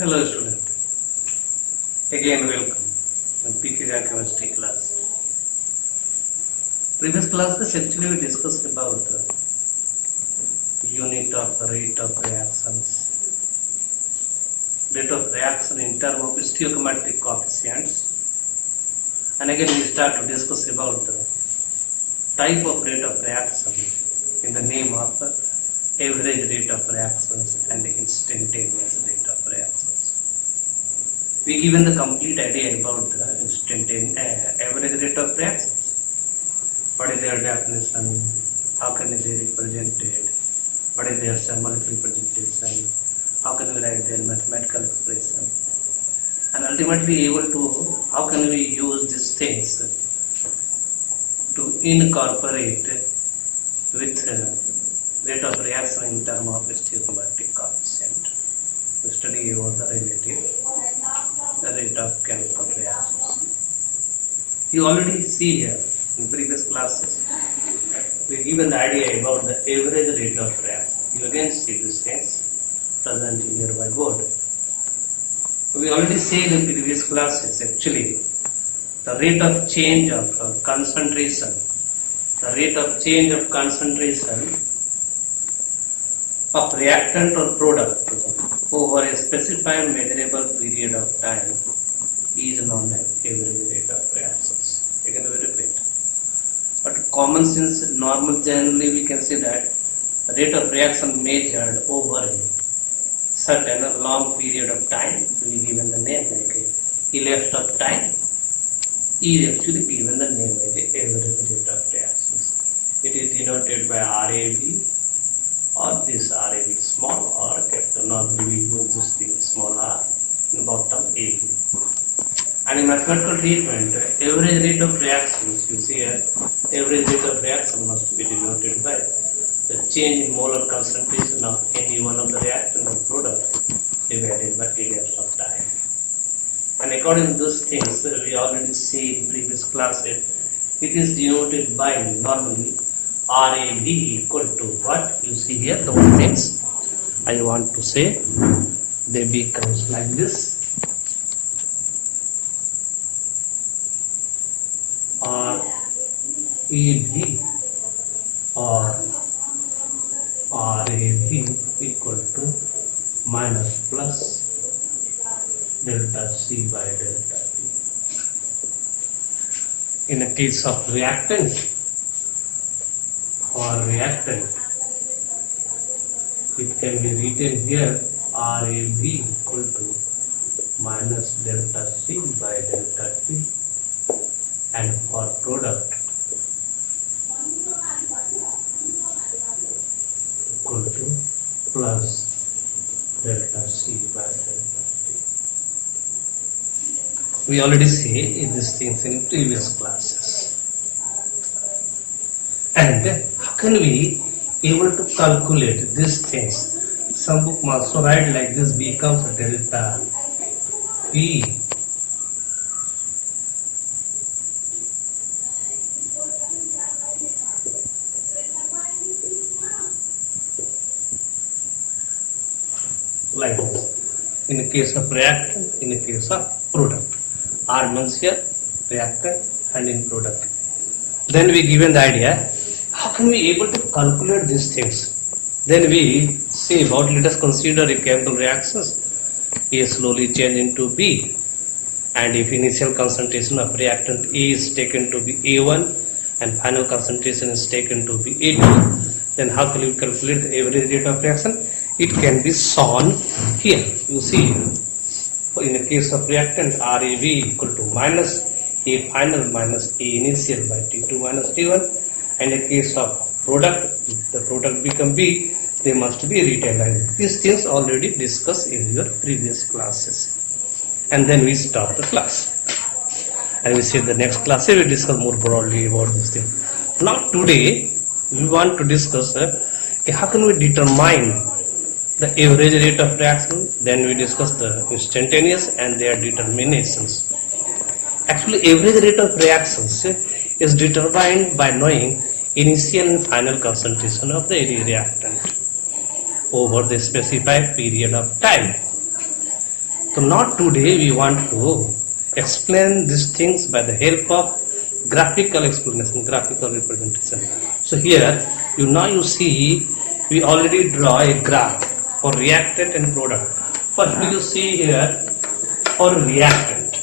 Hello student, again welcome in PK chemistry class. Previous classes actually we discussed about the unit of rate of reactions, rate of reaction in terms of stoichiometric coefficients, and again we start to discuss about the type of rate of reaction in the name of average rate of reactions and instantaneous rate of reactions. We given the complete idea about the average rate of reactions. What is their definition? How can they represent it? What is their symbolic representation? How can we write their mathematical expression? And ultimately able to how can we use these things to incorporate with rate of reaction in terms of stoichiometric coefficient to study about the relative rate of chemical reactions. You already see here in previous classes we given the idea about the average rate of reaction. You again see these things present in your whiteboard. We already said in previous classes actually the rate of change of concentration, the rate of change of concentration of reactant or product over a specified measurable period of time is known as average rate of reactions. Again we repeat. But common sense, normal generally we can say that the rate of reaction measured over a certain long period of time, we given the name like a elapsed of time, is actually given the name as the average rate of reactions. It is denoted by RAB or this RAB small or capital. Normally we use this thing small r in bottom AB. And in mathematical treatment, average rate of reactions, you see here, average rate of reaction must be denoted by the change in molar concentration of any one of the reactant or product divided by elapsed of time. And according to those things, we already see in previous classes, it is denoted by normally RAB equal to what? You see here, the one things I want to say, they becomes like this. RAB or RAB equal to minus plus delta C by delta T. In a case of reactant or reactant, it can be written here RAB equal to minus delta C by delta T, and for product equal to plus delta C by delta T. We already see these things in previous classes. And how can we able to calculate these things? Some book also write like this becomes delta P like this. In the case of reactant, in the case of product. R means here reactant and in product. Then we given the idea, how can we able to calculate these things? Then we say about, let us consider a chemical reactions. A slowly change into B, and if initial concentration of reactant A is taken to be A1 and final concentration is taken to be A2, then how can we calculate the average rate of reaction? It can be shown here. You see, in the case of reactant, RAV equal to minus A final minus A initial by T2 minus T1. And in the case of product, if the product become B, they must be retained. These things already discussed in your previous classes. And then we stop the class. And we say the next class we will discuss more broadly about this thing. Now today we want to discuss how can we determine the average rate of reaction. Then we discuss the instantaneous and their determinations. Actually, average rate of reactions is determined by knowing initial and final concentration of the reactant over the specified period of time. So not today we want to explain these things by the help of graphical explanation, graphical representation. So here you see we already draw a graph for reactant and product. First you see here for reactant.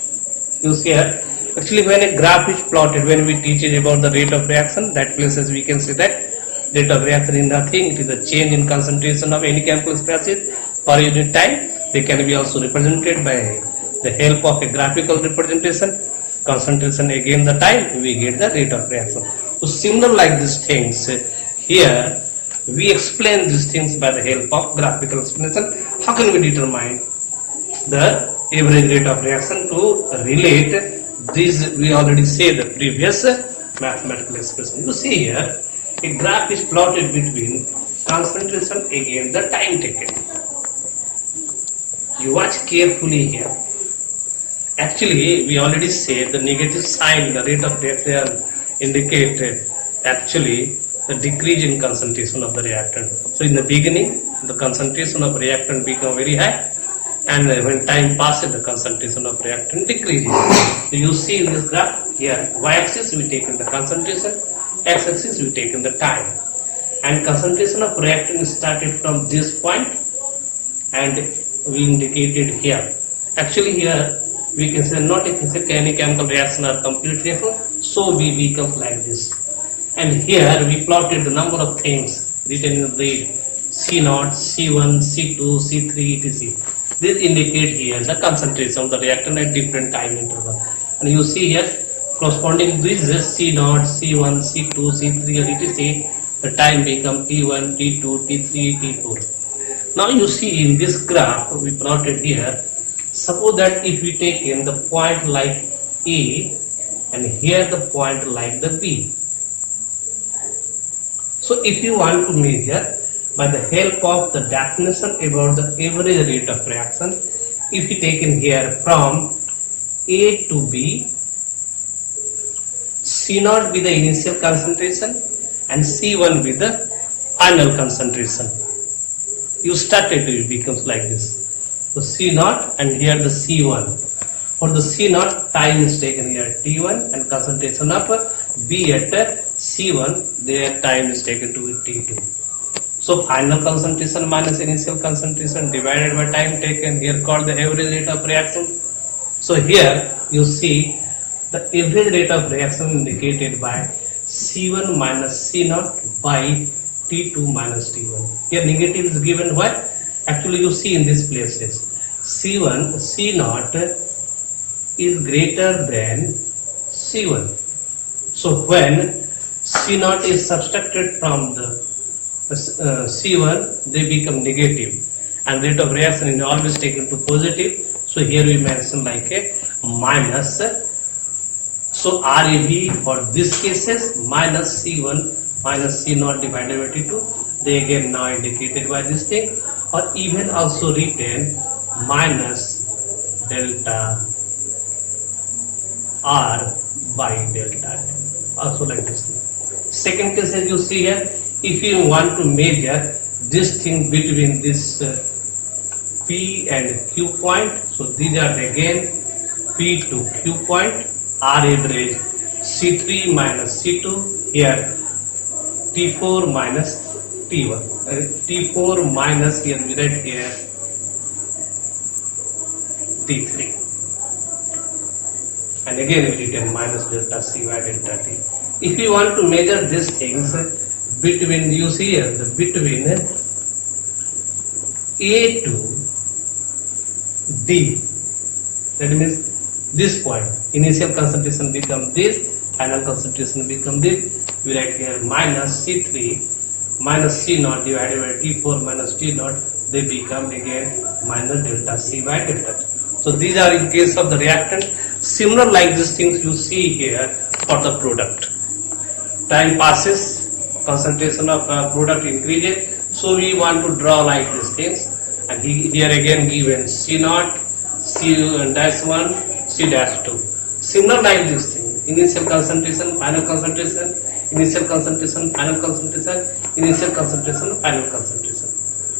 You see here actually when a graph is plotted, when we teach it about the rate of reaction, that places we can see that rate of reaction is nothing, it is the change in concentration of any chemical species per unit time. They can be also represented by the help of a graphical representation. Concentration again the time, we get the rate of reaction. So similar like these things, here we explain these things by the help of graphical explanation. How can we determine the average rate of reaction to relate this? We already said the previous mathematical expression. You see here a graph is plotted between concentration against the time taken. You watch carefully here. Actually, we already said the negative sign, the rate of reaction indicated actually the decrease in concentration of the reactant. So in the beginning, the concentration of reactant become very high, and when time passes, the concentration of reactant decreases. So you see in this graph here, y-axis we take in the concentration, x-axis we take in the time, and concentration of reactant is started from this point, and we indicated here. Actually here we can say not any chemical reaction or complete reaction, so we becomes like this. And here we plotted the number of things written in red, C0, C1, C2, C3, etc. This indicate here the concentration of the reactant at different time interval. And you see here corresponding to this C0, C1, C2, C3, etc. The time become T1, T2, T3, T4. Now you see in this graph we plotted here, suppose that if we take in the point like A and here the point like the B. So if you want to measure by the help of the definition about the average rate of reaction, if we take in here from A to B, C0 be the initial concentration and C1 be the final concentration. You started it becomes like this. So C0 and here the C1. For the C0 time is taken here T1 and concentration of B at C1, their time is taken to be T2. So final concentration minus initial concentration divided by time taken here called the average rate of reaction. So here you see the average rate of reaction indicated by C1 minus C0 by T2 minus T1. Here negative is given why? Actually you see in these places C1, C0 is greater than C1. So when C0 is subtracted from the C1, they become negative and rate of reaction is always taken to positive. So here we mention like a minus. So RAB for this cases minus C1 minus C0 divided by T2, they again now indicated by this thing, or even also written minus delta R by delta T, also like this thing. Second case as you see here, if you want to measure this thing between this P and Q point, so these are again P to Q point, R average C3 minus C2, here T4 minus T1, T4 minus here we write here T3, and again we written minus delta C by delta T. If you want to measure these things between, you see here the between A to D, that means this point initial concentration become this, final concentration become this, we write here minus C3 minus C0 divided by T4 minus T0, they become again minus delta C by delta T. So these are in case of the reactant. Similar like these things you see here for the product. Time passes, concentration of product increases, so we want to draw like these things, and here again given C0, C-1, C-2. Similar like this thing, initial concentration, final concentration, initial concentration, final concentration, initial concentration, final concentration.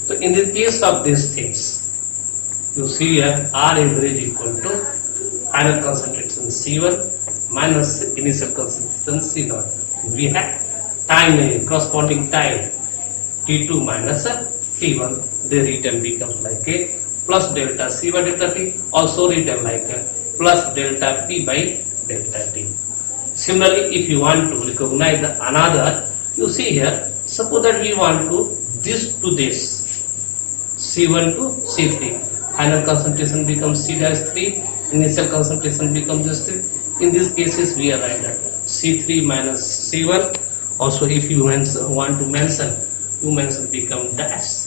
So in the case of these things, You see here R average equal to final concentration C1 minus initial concentration C0. We have time, corresponding time T2 minus T1. They written becomes like a plus delta C by delta T, also written like a plus delta P by delta T. Similarly, if you want to recognize another, you see here, suppose that we want to this to this, C1 to C3, final concentration becomes C-3, initial concentration becomes this 3. In these cases, we are write that C3 minus C1. Also, if you want to mention, you mention become dash.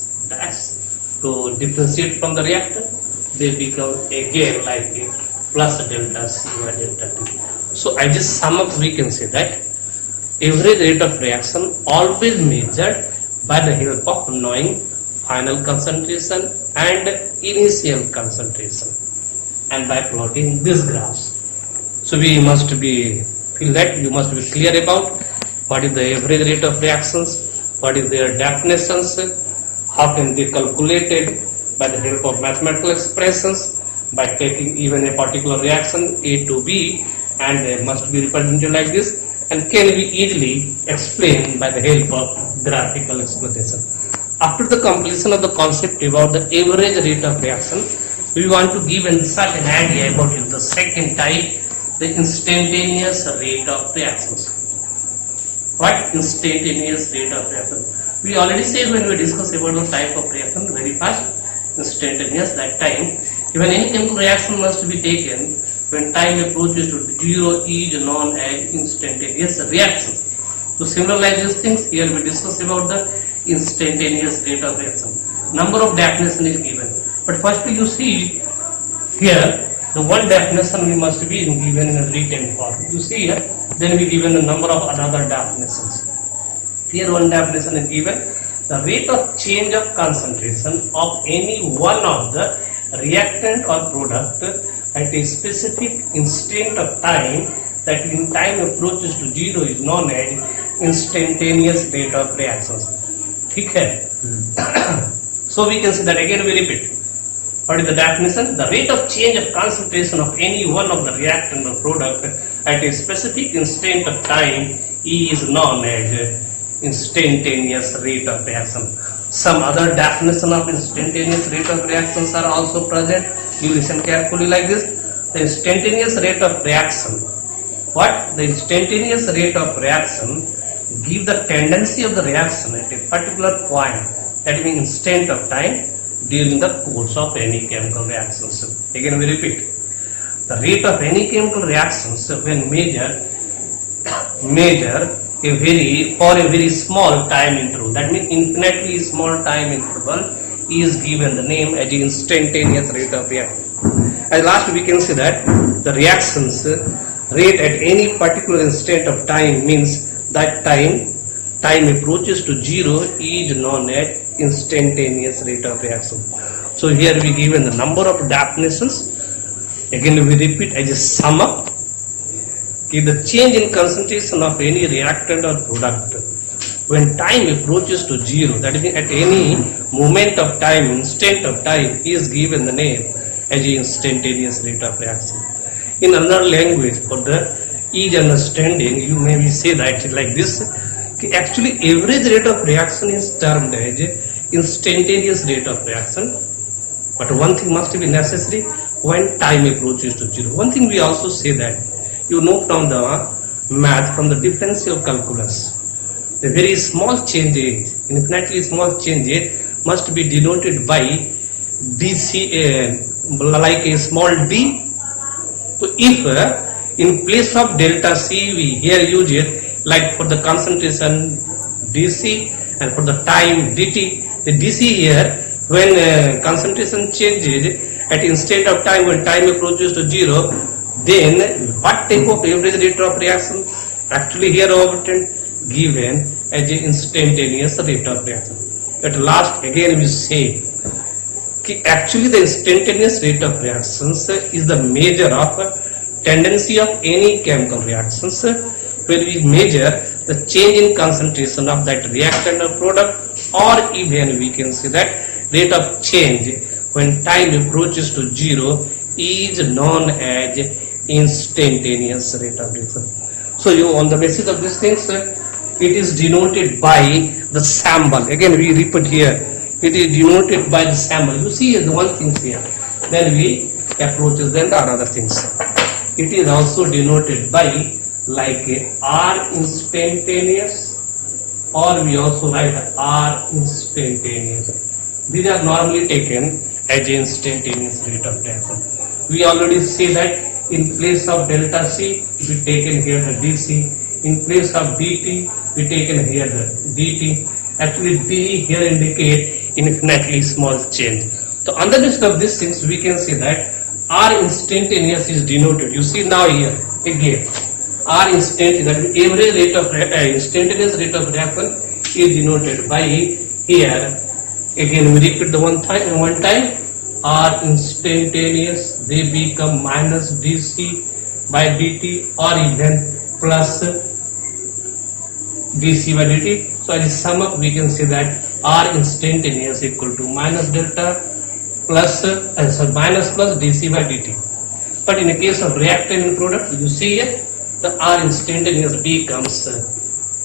To differentiate from the reactor, they become again like a plus delta C by delta T. So I just sum up, we can say that average rate of reaction always measured by the help of knowing final concentration and initial concentration, and by plotting these graphs. So we must be feel that you must be clear about what is the average rate of reactions, what is their definitions, how can they calculated by the help of mathematical expressions, by taking even a particular reaction A to B, and they must be represented like this, and can be easily explained by the help of graphical explanation. After the completion of the concept about the average rate of reaction, we want to give a certain idea about the second type, the instantaneous rate of reactions. What instantaneous rate of reaction? We already said when we discuss about the type of reaction very fast, instantaneous, that time, even any chemical reaction must be taken when time approaches to 0 is known as instantaneous reaction. To simplify these things, here we discuss about the instantaneous rate of reaction. Number of definition is given. But firstly you see here, the one definition we must be given in a written form. You see here, then we given a number of another definitions. Here one definition is given, the rate of change of concentration of any one of the reactant or product at a specific instant of time that in time approaches to 0 is known as instantaneous rate of reactions. ठीक है? So we can say that again, we repeat. What is the definition? The rate of change of concentration of any one of the reactant or product at a specific instant of time is known as instantaneous rate of reaction. Some other definition of instantaneous rate of reactions are also present. You listen carefully like this. The instantaneous rate of reaction. What? The instantaneous rate of reaction give the tendency of the reaction at a particular point, that means instant of time, during the course of any chemical reactions. Again we repeat. The rate of any chemical reactions when measure for a very small time interval, that means infinitely small time interval, is given the name as instantaneous rate of reaction. At last we can say that the reactions rate at any particular instant of time means that time approaches to 0 is known as instantaneous rate of reaction. So here we given the number of definitions. Again we repeat as a sum up. The change in concentration of any reactant or product when time approaches to 0, that is at any moment of time, instant of time, is given the name as instantaneous rate of reaction. In another language, for the ease understanding, you may say that like this. Actually average rate of reaction is termed as instantaneous rate of reaction, but one thing must be necessary when time approaches to 0. One thing we also say that you know from the math, from the differential calculus, the very small changes, infinitely small changes, must be denoted by dc, like a small d. So if in place of delta c we here use it like for the concentration dc and for the time dt, the dc here when concentration changes at instant of time, when time approaches to 0, then what type of average rate of reaction? Actually here obtained given as an instantaneous rate of reaction. At last again we say actually the instantaneous rate of reactions is the measure of tendency of any chemical reactions, where we measure the change in concentration of that reactant or product, or even we can say that rate of change when time approaches to 0 is known as instantaneous rate of reaction. So you, on the basis of these things, it is denoted by the symbol. Again we repeat here, it is denoted by the symbol. You see the one thing here, then we approaches, then the another things. It is also denoted by like a R instantaneous, or we also write R instantaneous. These are normally taken as instantaneous rate of reaction. We already say that in place of delta C, we taken here the dC. In place of dt, we taken here the dt. Actually, d here indicate infinitely small change. So on the basis of these things, we can say that R instantaneous is denoted. You see now here again, R instantaneous, that is average rate of instantaneous rate of reaction is denoted by here. Again, we repeat the one time. R instantaneous, they become minus dc by dt, or even plus dc by dt. So as a sum up, we can say that R instantaneous equal to minus delta plus minus plus dc by dt. But in the case of reactant and product, you see here the R instantaneous becomes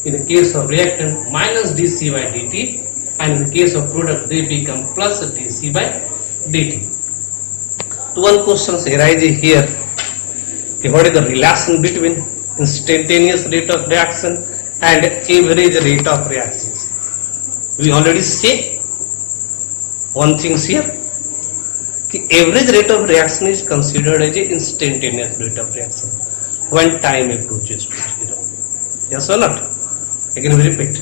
in the case of reactant minus dc by dt, and in the case of product they become plus dc by dt. So one question arises here, okay, what is the relation between instantaneous rate of reaction and average rate of reactions? We already say one thing here, the average rate of reaction is considered as an instantaneous rate of reaction when time approaches to 0. Yes or not? Again we repeat,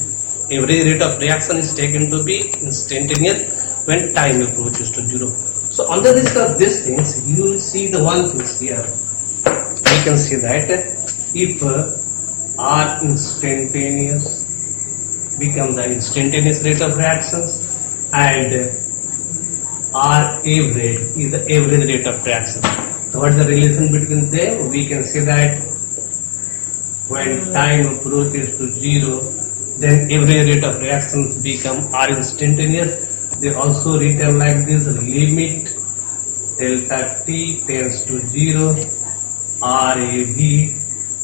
average rate of reaction is taken to be instantaneous when time approaches to 0. So on the basis of these things, you will see the one thing here. We can say that if R instantaneous becomes the instantaneous rate of reactions and R average is the average rate of reaction. So what is the relation between them? We can say that when time approaches to 0, then average rate of reactions become R instantaneous. They also written like this: limit delta t tends to 0 RAV.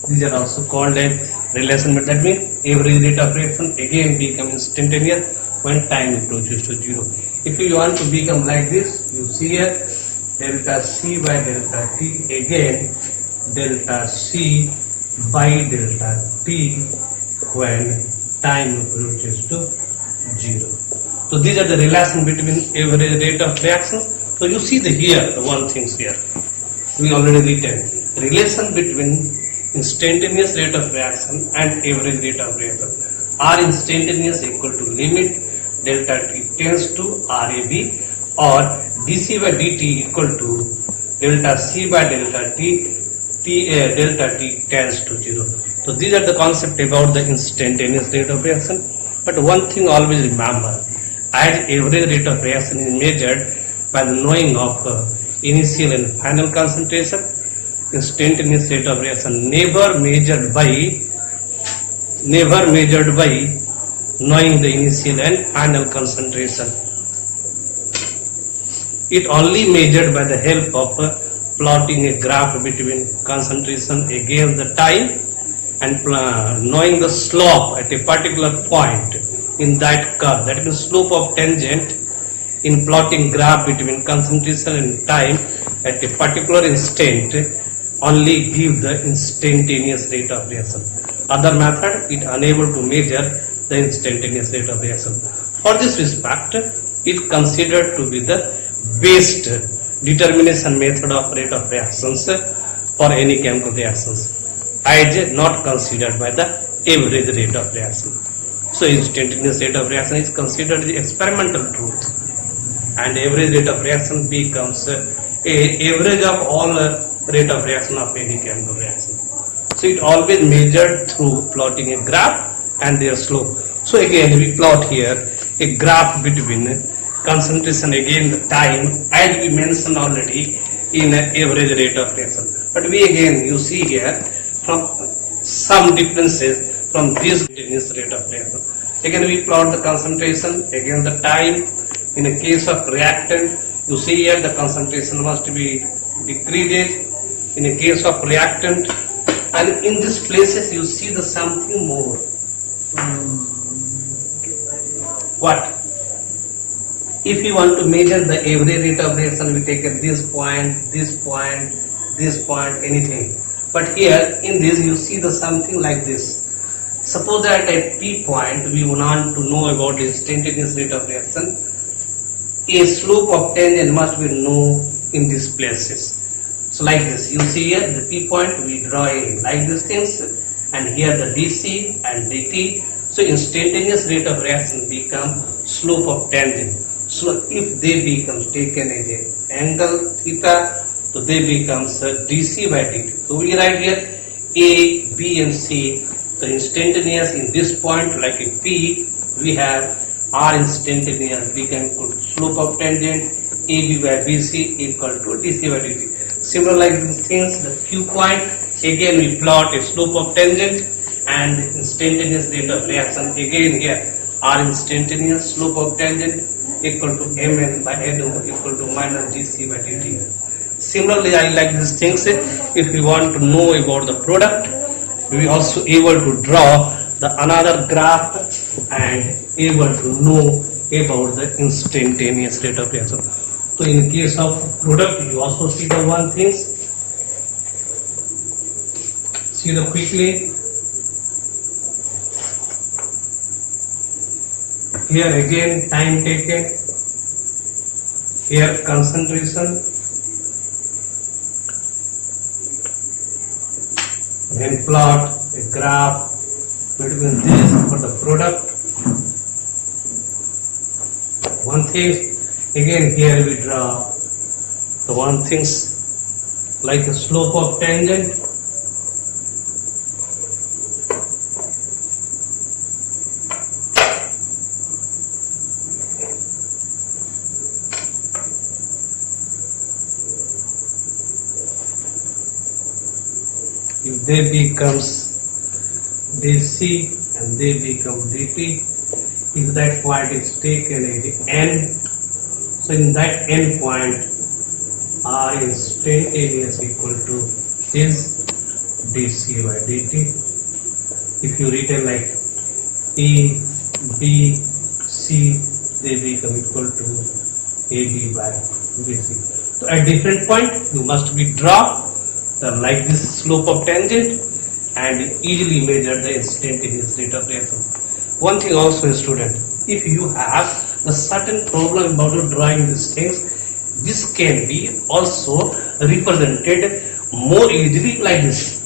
These are also called as relation, but that means average rate of reaction again become instantaneous when time approaches to 0. If you want to become like this, you see here delta C by delta T, again delta C by delta T when time approaches to 0. So these are the relation between average rate of reactions. So you see the one thing here. We already written relation between instantaneous rate of reaction and average rate of reaction. R instantaneous equal to limit delta T tends to RAB, or dC by dt equal to delta C by delta T, delta T tends to 0. So these are the concept about the instantaneous rate of reaction. But one thing always remember, as average rate of reaction is measured by the knowing of initial and final concentration, instantaneous rate of reaction never measured by knowing the initial and final concentration. It only measured by the help of plotting a graph between concentration against the time and knowing the slope at a particular point in that curve, that is slope of tangent, in plotting graph between concentration and time at a particular instant only give the instantaneous rate of reaction. Other method, it unable to measure the instantaneous rate of reaction. For this respect, it considered to be the best determination method of rate of reactions for any chemical reactions, as not considered by the average rate of reaction. So instantaneous rate of reaction is considered the experimental truth, and average rate of reaction becomes a average of all rate of reaction of any chemical reaction. So it always measured through plotting a graph and their slope. So again we plot here a graph between concentration again the time, as we mentioned already in average rate of reaction. But we again, you see here from some differences from this instantaneous rate of reaction. Again we plot the concentration, again the time. In a case of reactant, You see here the concentration must be decreased in a case of reactant, and in these places you see the something more. What? If you want to measure the average rate of reaction, we take at this point, this point, this point, anything. But here in this you see the something like this. Suppose that at P point we want to know about the instantaneous rate of reaction. A slope of tangent must be known in these places. So like this, you see here the P point, we draw a like these things, and here the DC and DT. So instantaneous rate of reaction become slope of tangent. So if they become taken as a angle theta, so they becomes DC by dt. So we write here A, B and C. So instantaneous in this point like a P, we have R instantaneous, we can put slope of tangent AB by BC equal to DC by dt. Similar like these things, the Q point, again we plot a slope of tangent and instantaneous rate of reaction. Again here R instantaneous, slope of tangent equal to Mn by N equal to minus DC by dt. Similarly, I like these things. If we want to know about the product, we also able to draw the another graph and able to know about the instantaneous rate of reaction. So in case of product, you also see the one things. See the quickly. Here again time taken. Here concentration. Then plot a graph between this for the product. One thing, again here we draw the one things like a slope of tangent. If they becomes DC and they become dt, if that point is taken as n, so in that n point R instantaneous equal to is dc by dt. If you written like A, B, C, they become equal to AB by BC. So at different point you must be draw the like this slope of tangent and easily measure the instantaneous rate of reaction. One thing also, student, if you have a certain problem about drawing these things, this can be also represented more easily like this.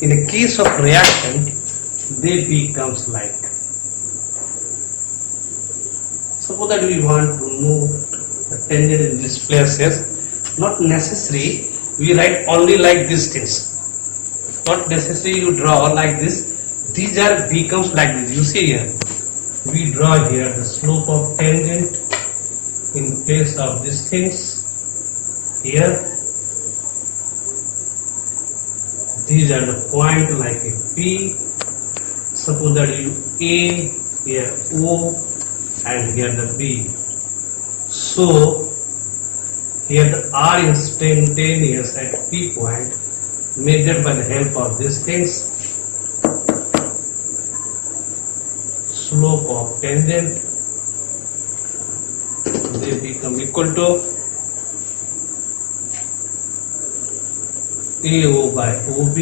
In the case of reactant, they becomes like. Suppose that we want to know the tangent in these places. Not necessary we write only like these things. Not necessary you draw like this. These are becomes like this. You see here, we draw here the slope of tangent in place of these things. Here, these are the point like a P. Suppose that you A, here O, and here the B. So here the R instantaneous at P point measured by the help of these things. Slope of tangent, they become equal to AO by OB,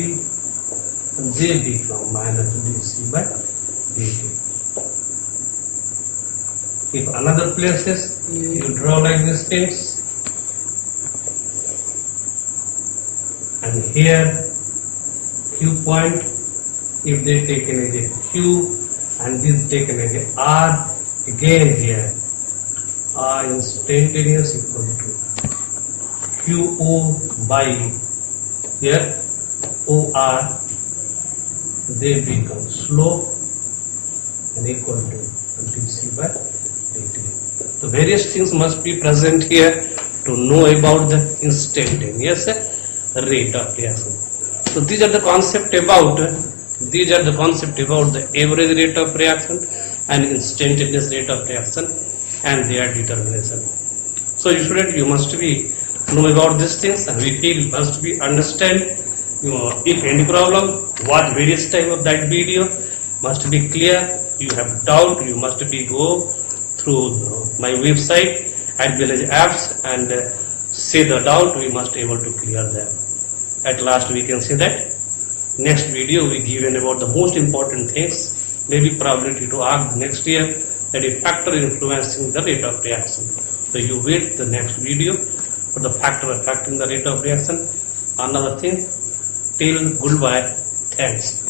and they become minus DC by DT. If another places you draw like these things, and here Q point, if they taken as a Q and this taken as a R, again here R instantaneous equal to QO by here OR, they become slope and equal to DC by dt. So various things must be present here to know about the instantaneous rate of reaction. So these are the concept about the average rate of reaction and instantaneous rate of reaction. and their determination. So you student, you must be know about these things, and we feel must be understand, if any problem, watch various type of that video, must be clear. You have doubt, you must be go through my website as well as apps and say the doubt, we must able to clear them. At last we can say that next video we given about the most important things, maybe probability to arc next year, that is factor influencing the rate of reaction. So you wait the next video for the factor affecting the rate of reaction. Another thing, till goodbye, thanks.